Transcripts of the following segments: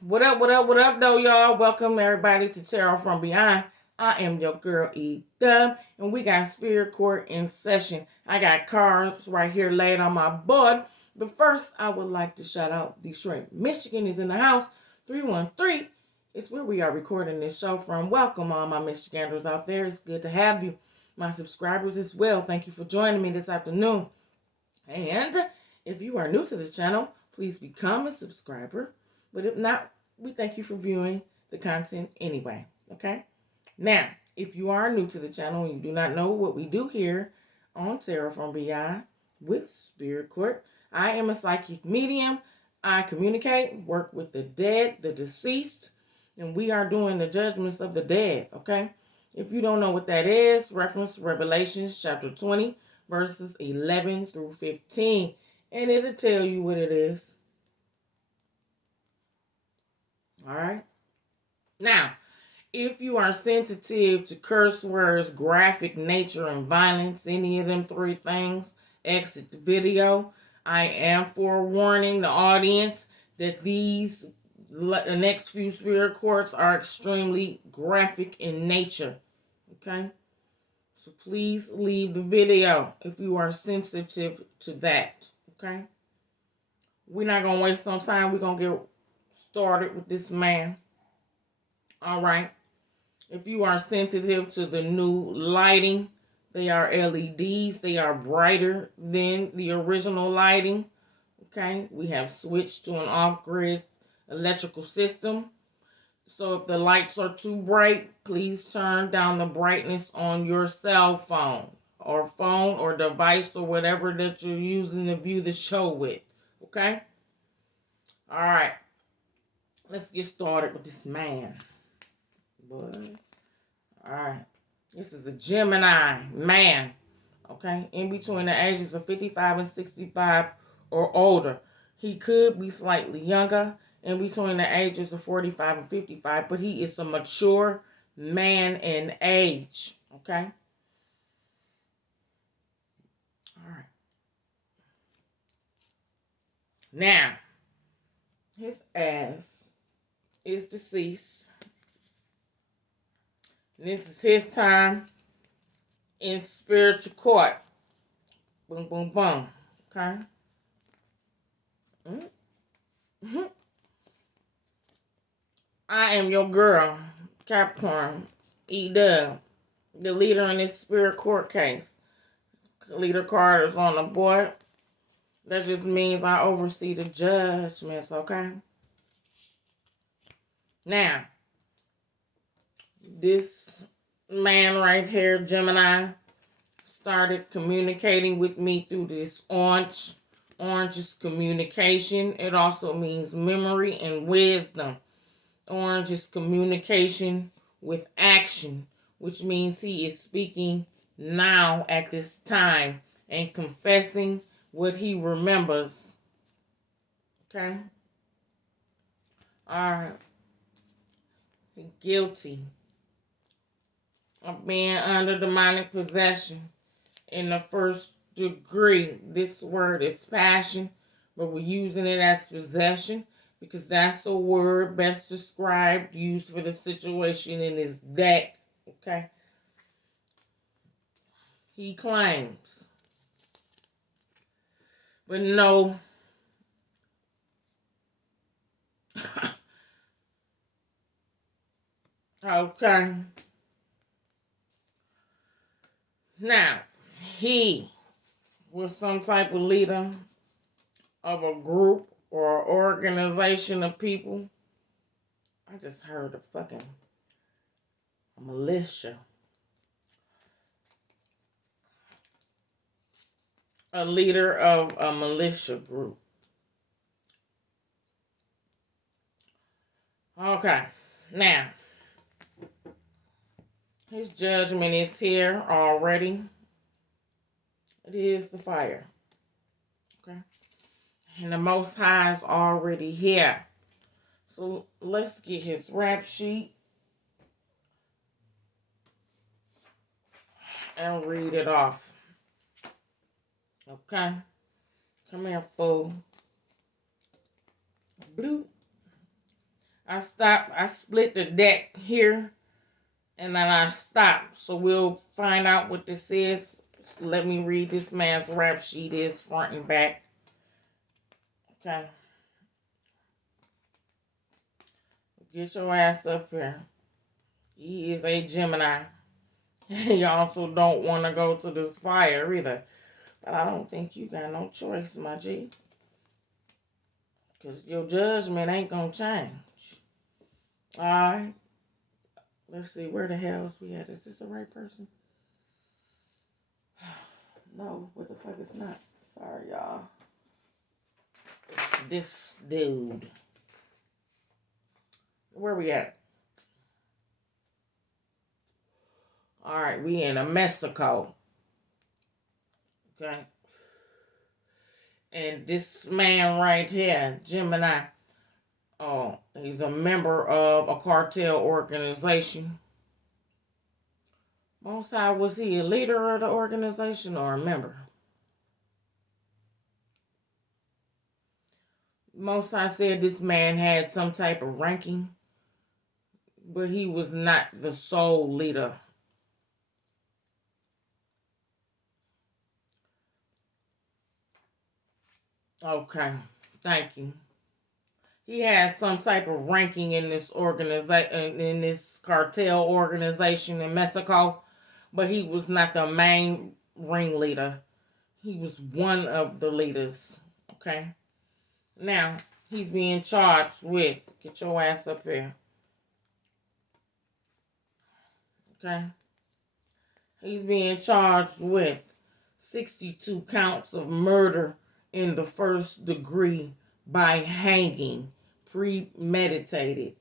What up, what up, what up, though, y'all? Welcome, everybody, to Tarot from Beyond. I am your girl, Dubb, and we got Spirit Court in session. I got cards right here laid on my board. But first, I would like to shout out Detroit, Michigan is in the house. 313 is where we are recording this show from. Welcome, all my Michiganders out there. It's good to have you. My subscribers as well. Thank you for joining me this afternoon. And if you are new to the channel, please become a subscriber. But if not, we thank you for viewing the content anyway, okay? Now, if you are new to the channel and you do not know what we do here on Tarot from Beyond with Spirit Court, I am a psychic medium. I communicate, work with the dead, the deceased, and we are doing the judgments of the dead, okay? If you don't know what that is, reference Revelations chapter 20, verses 11 through 15, and it'll tell you what it is. All right. Now, if you are sensitive to curse words, graphic nature, and violence, any of them three things, exit the video. I am forewarning the audience that the next few spirit courts are extremely graphic in nature. Okay? So please leave the video if you are sensitive to that. Okay? We're not going to waste no time. We're going to get started with this man. All right. If you are sensitive to the new lighting, they are LEDs. They are brighter than the original lighting. Okay. We have switched to an off-grid electrical system. So if the lights are too bright, please turn down the brightness on your cell phone or device or whatever that you're using to view the show with. Okay. All right. Let's get started with this man. Boy. Alright. This is a Gemini man. Okay. In between the ages of 55 and 65 or older. He could be slightly younger. In between the ages of 45 and 55. But he is a mature man in age. Okay. Alright. Now. His ass is deceased. This is his time in spiritual court. Boom, boom, boom. Okay? Mm-hmm. I am your girl, Capricorn, Dubb, the leader in this spirit court case. Leader card is on the board. That just means I oversee the judgments, okay? Now, this man right here, Gemini, started communicating with me through this orange. Orange is communication. It also means memory and wisdom. Orange is communication with action, which means he is speaking now at this time and confessing what he remembers. Okay? All right. Guilty of being under demonic possession in the first degree. This word is passion, but we're using it as possession because that's the word best described, used for the situation in his deck. Okay? He claims. But no. Okay. Now, he was some type of leader of a group or organization of people. I just heard a fucking militia. A leader of a militia group. Okay. Now, his judgment is here already. It is the fire. Okay. And the Most High is already here. So let's get his rap sheet and read it off. Okay. Come here, fool. Blue. I split the deck here, and then I stopped. So we'll find out what this is. So let me read this man's rap sheet is front and back. Okay. Get your ass up here. He is a Gemini. He also don't want to go to this fire either. But I don't think you got no choice, my G. Because your judgment ain't going to change. Alright. Let's see. Where the hell is we at? Is this the right person? No. What the fuck is not? Sorry, y'all. It's this dude. Where we at? Alright. We in Mexico. Okay. And this man right here, Gemini, he's a member of a cartel organization. Mosai, was he a leader of the organization or a member? Mosai said this man had some type of ranking, but he was not the sole leader. Okay, thank you. He had some type of ranking in this organization, in this cartel organization in Mexico, but he was not the main ringleader. He was one of the leaders. Okay. Now he's being charged with. Get your ass up here. Okay. He's being charged with 62 counts of murder in the first degree by hanging, premeditated.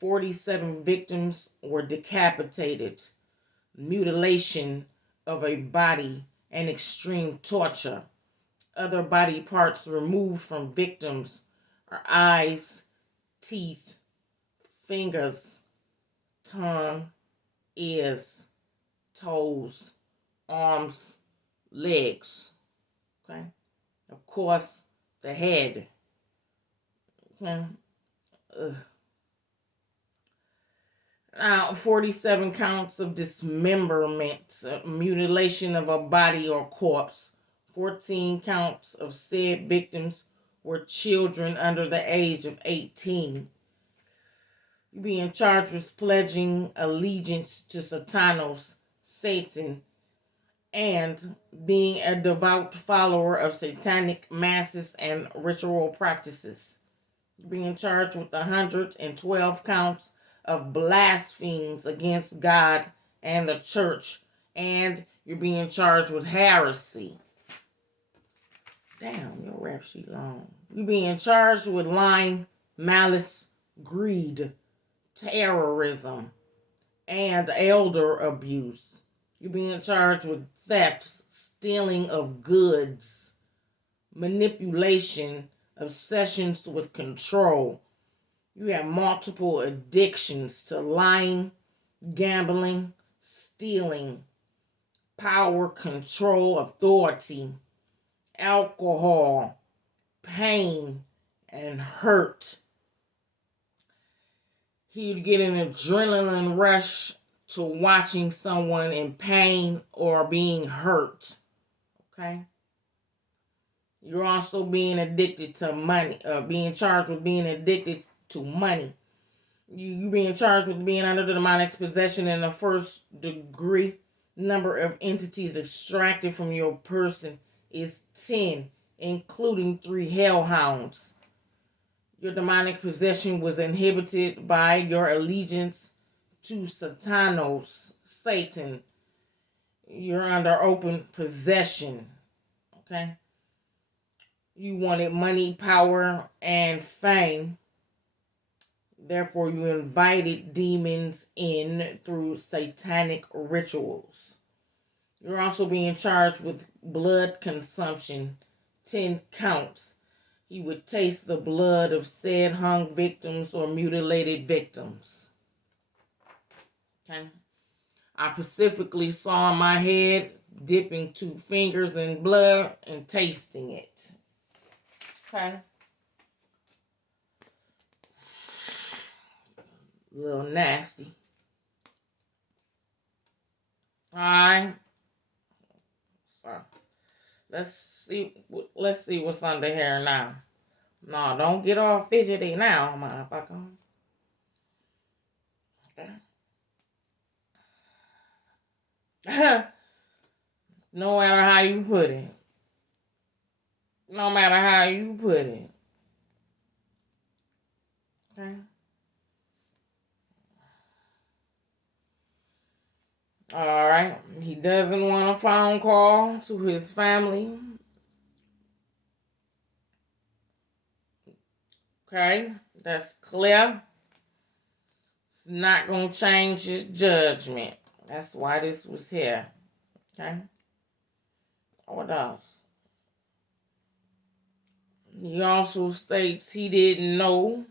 47 victims were decapitated, mutilation of a body, and extreme torture. Other body parts removed from victims are eyes, teeth, fingers, tongue, ears, toes, arms, legs. Okay? Of course, the head. Okay? Now, 47 counts of dismemberment, mutilation of a body or corpse. 14 counts of said victims were children under the age of 18. You're being charged with pledging allegiance to Satanos, Satan, and being a devout follower of satanic masses and ritual practices. You're being charged with 112 counts of blasphemies against God and the church, and you're being charged with heresy. Damn, your rap sheet long. You're being charged with lying, malice, greed, terrorism, and elder abuse. You're being charged with thefts, stealing of goods, manipulation, obsessions with control. You have multiple addictions to lying, gambling, stealing, power, control, authority, alcohol, pain, and hurt. He'd get an adrenaline rush to watching someone in pain or being hurt. Okay? You're also being addicted to money, being charged with being addicted to money. You being charged with being under the demonic's possession in the first degree. Number of entities extracted from your person is 10, including 3 hellhounds. Your demonic possession was inhibited by your allegiance to Satanos, Satan. You're under open possession. Okay? You wanted money, power, and fame. Therefore, you invited demons in through satanic rituals. You're also being charged with blood consumption, 10 counts. You would taste the blood of said hung victims or mutilated victims. Okay? I specifically saw my head dipping 2 fingers in blood and tasting it. Okay? A little nasty. Alright. So let's see what's under here now. No, don't get all fidgety now, motherfucker. Okay. No matter how you put it. No matter how you put it. Okay. Alright. He doesn't want a phone call to his family. Okay. That's clear. It's not going to change his judgment. That's why this was here. Okay. What else? He also states he didn't know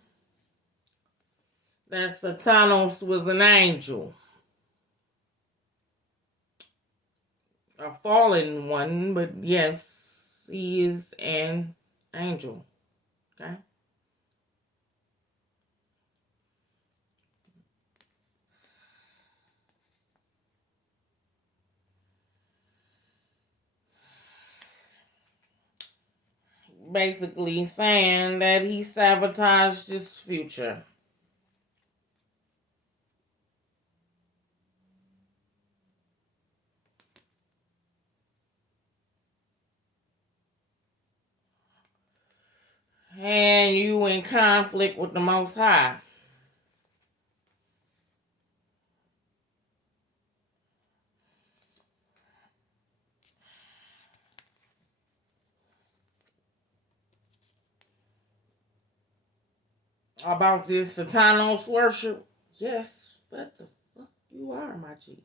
that Satanos was an angel. A fallen one, but yes, he is an angel. Okay? Basically saying that he sabotaged his future. And you in conflict with the Most High. About this Satanos worship? Yes, what the fuck you are, my G.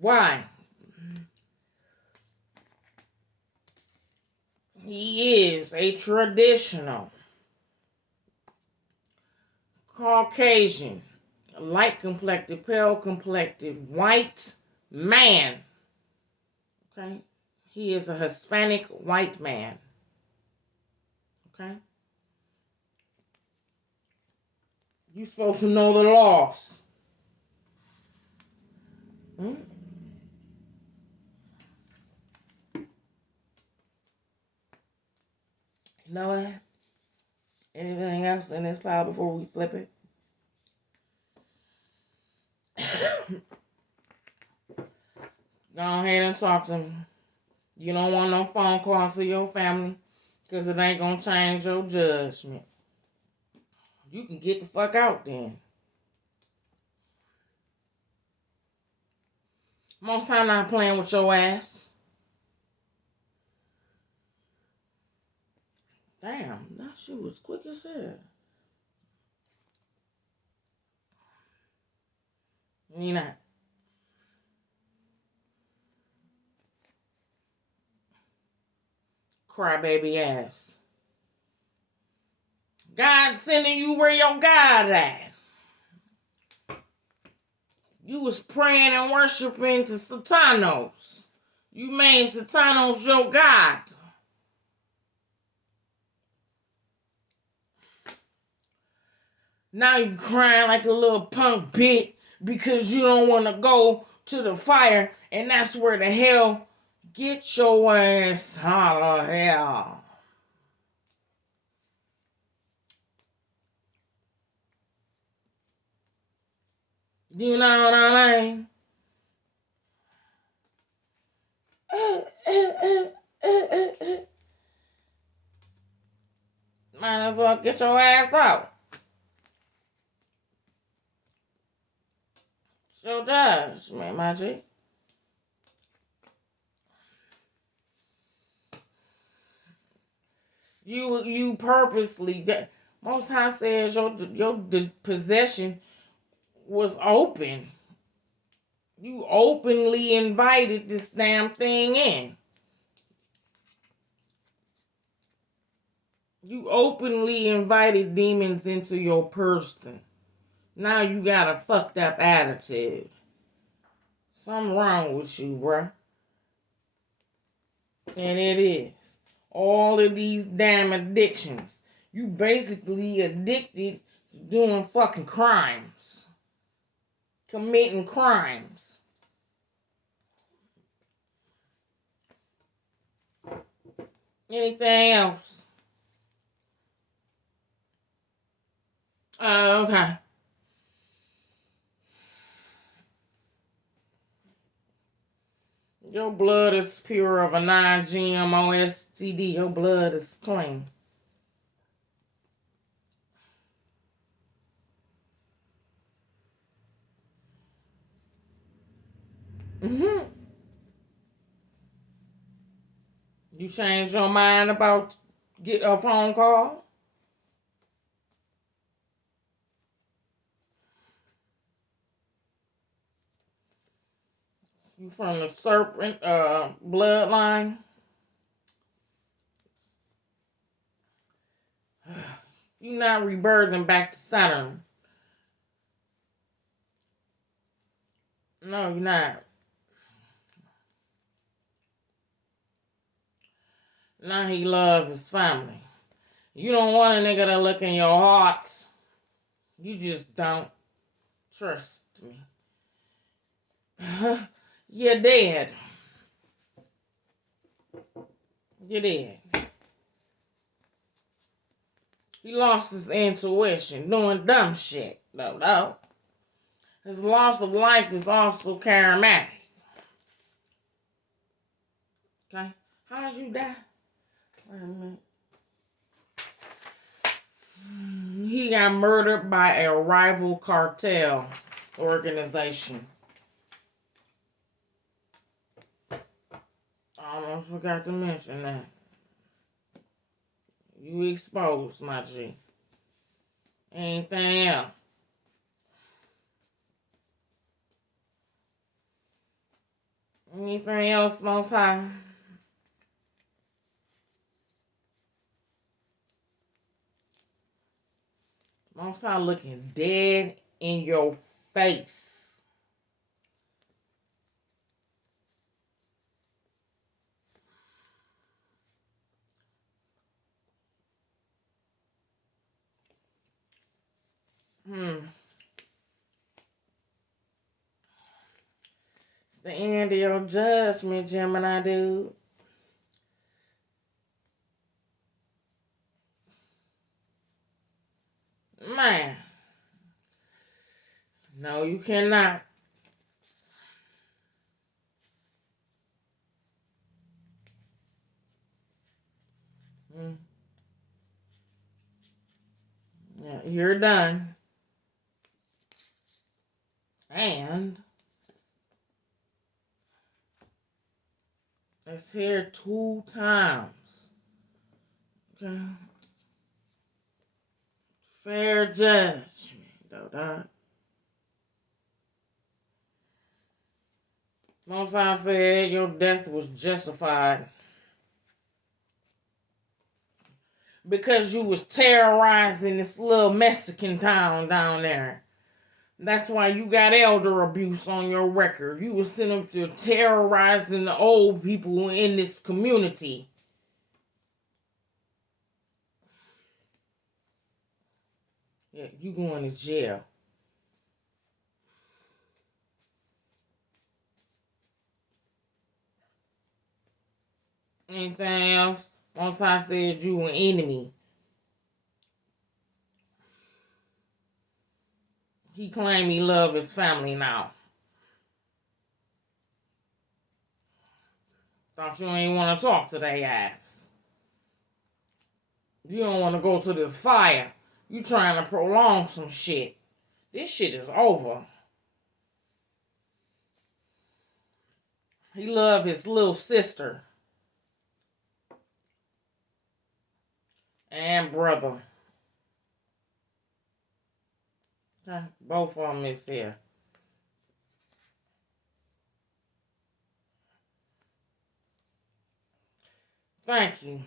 Why? He is a traditional Caucasian, light complected, pale complected, white man. Okay? He is a Hispanic white man. Okay? You're supposed to know the laws. Hmm? You know what? Anything else in this pile before we flip it? Go ahead and talk to me. You don't want no phone call to your family because it ain't going to change your judgment. You can get the fuck out then. Most time not playing with your ass. Damn, that shit was quick as hell. You not. Crybaby ass. God sending you where your God at. You was praying and worshiping to Satanos. You made Satanos your God. Now you crying like a little punk bitch because you don't want to go to the fire, and that's where the hell. Get your ass out of here. You know what I mean? Might as well get your ass out. So judgment, my G. You purposely. Most High says your possession was open. You openly invited this damn thing in. You openly invited demons into your person. Now you got a fucked up attitude. Something wrong with you, bruh. And it is. All of these damn addictions. You basically addicted doing fucking crimes. Committing crimes. Anything else? Okay. Your blood is pure of a non-GMO STD. Your blood is clean. Mm-hmm. You changed your mind about get a phone call? You from the serpent bloodline? You're not rebirthing back to Saturn. No, you're not. Now he love his family. You don't want a nigga to look in your hearts. You just don't trust me. You're dead. You're dead. He lost his intuition doing dumb shit. No. His loss of life is also charismatic. Okay? How'd you die? Wait a minute. He got murdered by a rival cartel organization. I almost forgot to mention that. You exposed, my G. Anything else? Anything else, Most High? Most High looking dead in your face. It's the end of your judgment, Gemini dude. Man. No, you cannot. Yeah, you're done. And it's here 2 times. Okay. Fair judgment, though. Most High said your death was justified because you was terrorizing this little Mexican town down there. That's why you got elder abuse on your record. You was sitting up there terrorizing the old people in this community. Yeah, you going to jail. Anything else? Once I said you an enemy. He claimed he love his family now. Thought you ain't want to talk to their ass. You don't want to go to this fire. You trying to prolong some shit. This shit is over. He love his little sister. And brother. Okay, both of them is here. Thank you.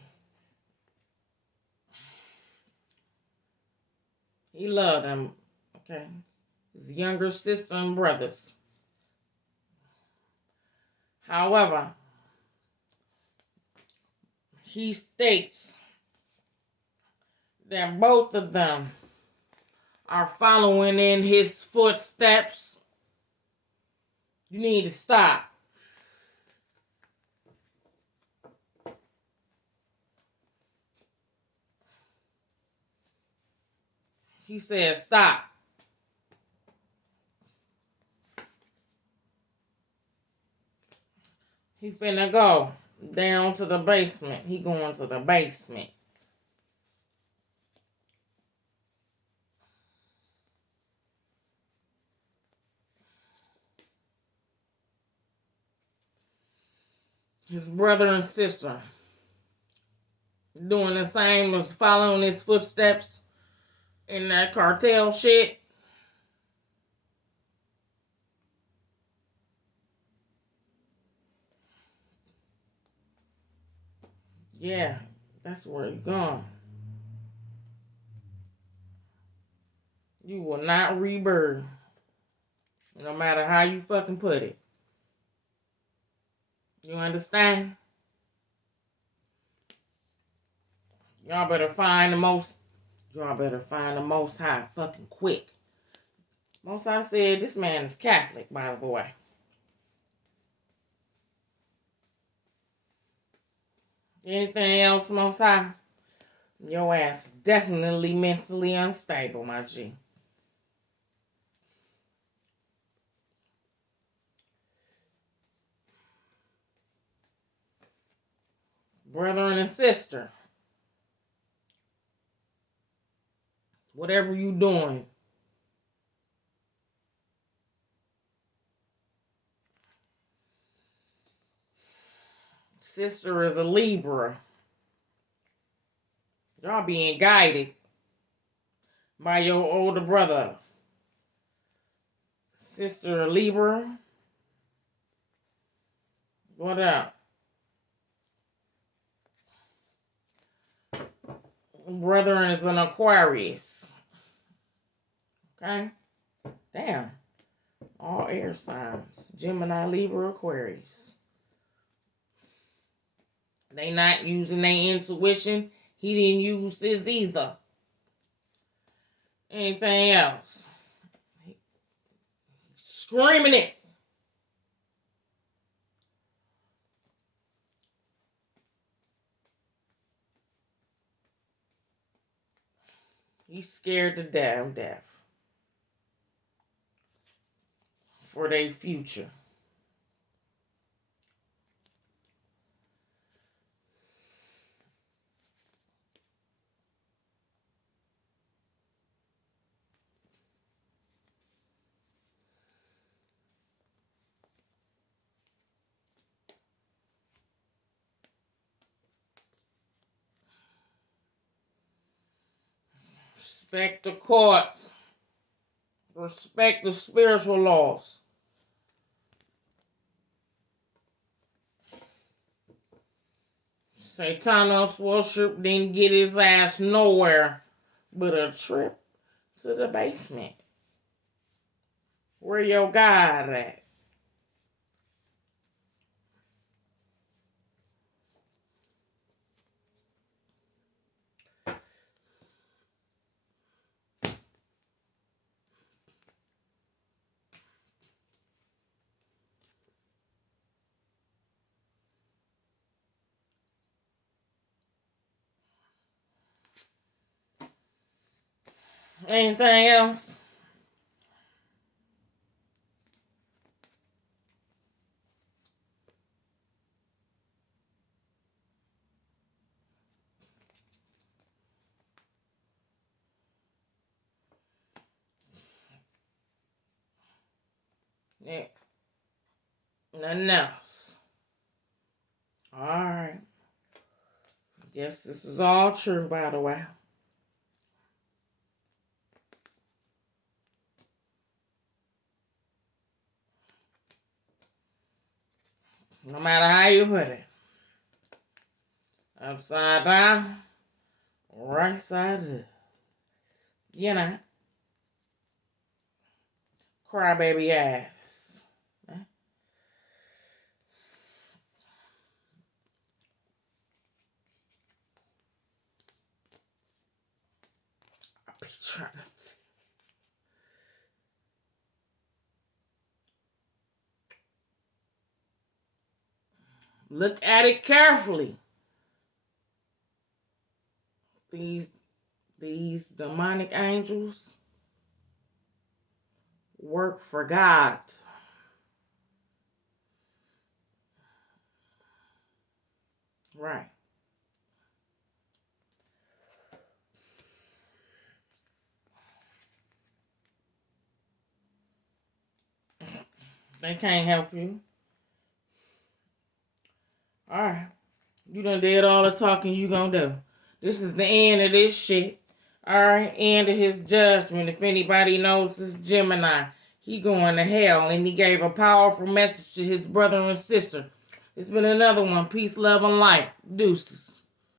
He loved them. Okay. His younger sister and brothers. However, he states that both of them are following in his footsteps, you need to stop. He said stop. He finna go down to the basement. He going to the basement. His brother and sister doing the same as following his footsteps in that cartel shit. Yeah, that's where you're going. You will not rebirth. No matter how you fucking put it. You understand? Y'all better find the most high fucking quick. Most High said this man is Catholic, by the way. Anything else, Most High? Your ass definitely mentally unstable, my G. Brother and sister. Whatever you doing. Sister is a Libra. Y'all being guided by your older brother. Sister a Libra. What up? Brother is an Aquarius. Okay? Damn. All air signs. Gemini, Libra, Aquarius. They not using their intuition. He didn't use his either. Anything else? Screaming it. He's scared to death for their future. Respect the courts. Respect the spiritual laws. Satanos worship didn't get his ass nowhere but a trip to the basement. Where your God at? Anything else? Yeah. Nothing else. Alright. Guess this is all true, by the way. No matter how you put it. Upside down, right side up. You know. Crybaby ass. I be trying to Look at it carefully. These demonic angels work for God. Right. They can't help you. All right. You done did all the talking you gonna do. This is the end of this shit. All right. End of his judgment. If anybody knows this Gemini, he going to hell, and he gave a powerful message to his brother and sister. It's been another one. Peace, love, and light. Deuces.